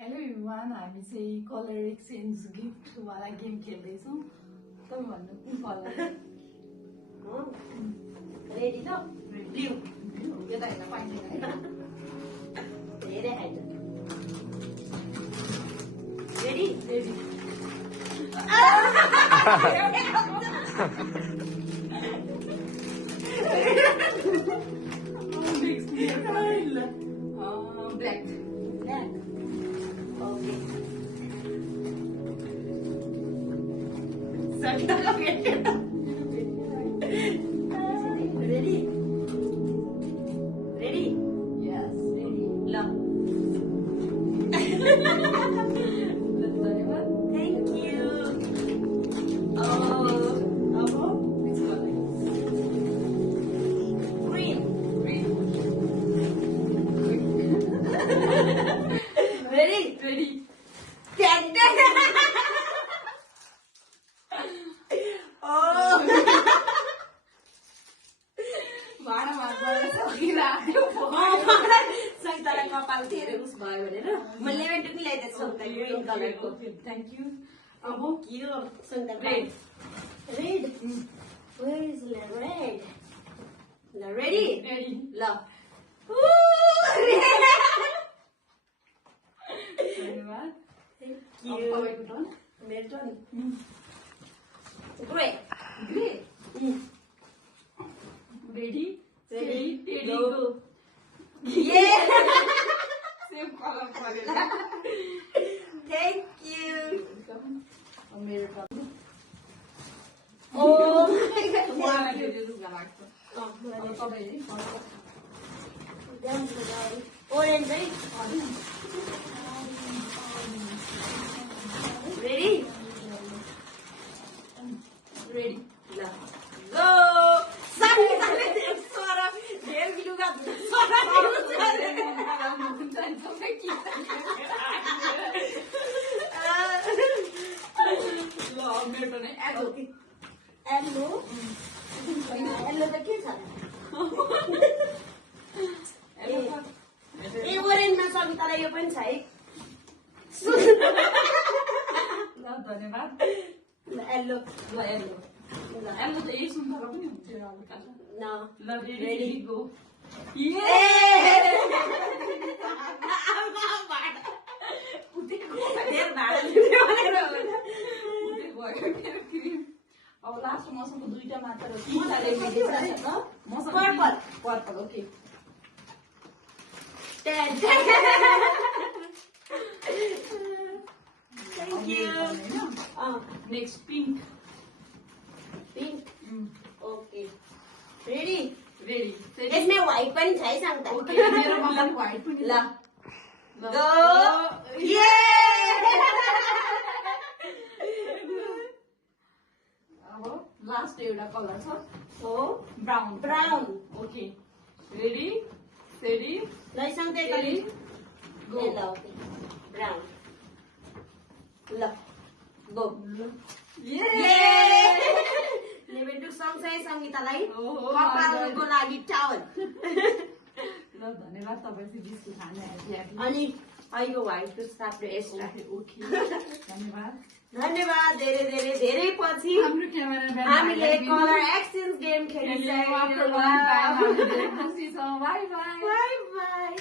Hello everyone, हामी चाहिँ colour exchange गिफ्टवाला game खेल्दैछौँ। तपाईँ भन्नु कुन कलर? रेडी त ब्लू। यो त हेर्न पाइँदैन है। धेरै खाइन्छ ready ready. Black. Black okay ready ready yes ready. ल धन्यवाद। थ्याङ्क यू अब Which color? Green Green. Ready Ready. भाँडामा गएर सकिरहेको सङ्गीतालाई कपाल धेरै उस भयो भनेर म लेभेन टु मिलाइदिएको छु ग्रिन कलरको थ्याङ्क यू। अब यो Sangeeta red. Red where is red ल रेडी रेडी। ल धन्यवाद। थ्याङ्क अब यू तपाईँको टर्न। मेरो turn grey grey. Ready Ready, ready go. Go. ये सेम कलर परेर। थ्याङ्क यू अब मेरो टर्न। ओ मलाई धेरै रुगा लाग्छ। अब तपाईँले ओरेन्ज है रेडी रेडी। ल गो सङ्गीताले स्वर धेरै लुगा ल अब मेरो टर्न है। एलो। एल्लो एल्लो त के छ एलो त ए ओरेन्जमा सङ्गीतालाई यो पनि छ है ल धन्यवाद। ल एल्लो ल एलो। ल एलो त यही सुन्तला पनि हुन्छ हल्का छ। न ल रेडी Ready. Ready go. ए धेर भाडा लिने भनेर होला। अब लास्ट मसँग दुईटा मात्र हो। मसँग Purple. Purple. Okay. Thank you. Next pink. Pink okay ready ready. यसमा व्हाइट पनि छ है सङ्गीता ओके मेरोमा पनि व्हाइट पनि ल ल गो ये अब लास्ट एउटा कलर छ हो brown. Brown okay ready ready ल सङ्गीता रेडी गो ल ओके ब्राउन ल गो ये लेभेन टु सँगसँगै सङ्गीतालाई ओहो, कपालको लागि टावल ल धन्यवाद। तपाईँ चाहिँ बिस्कुट खाने ह्याप्पी। अनि अहिले व्हाइटको साथले एक्स्ट्रा ओके धन्यवाद। धन्यवाद धेरै धेरै धेरै पछि हाम्रो क्यामेराम्यान हामीले कलर एक्सचेन्ज गेम खेलिसक्यौँ बाई बाई। Bye by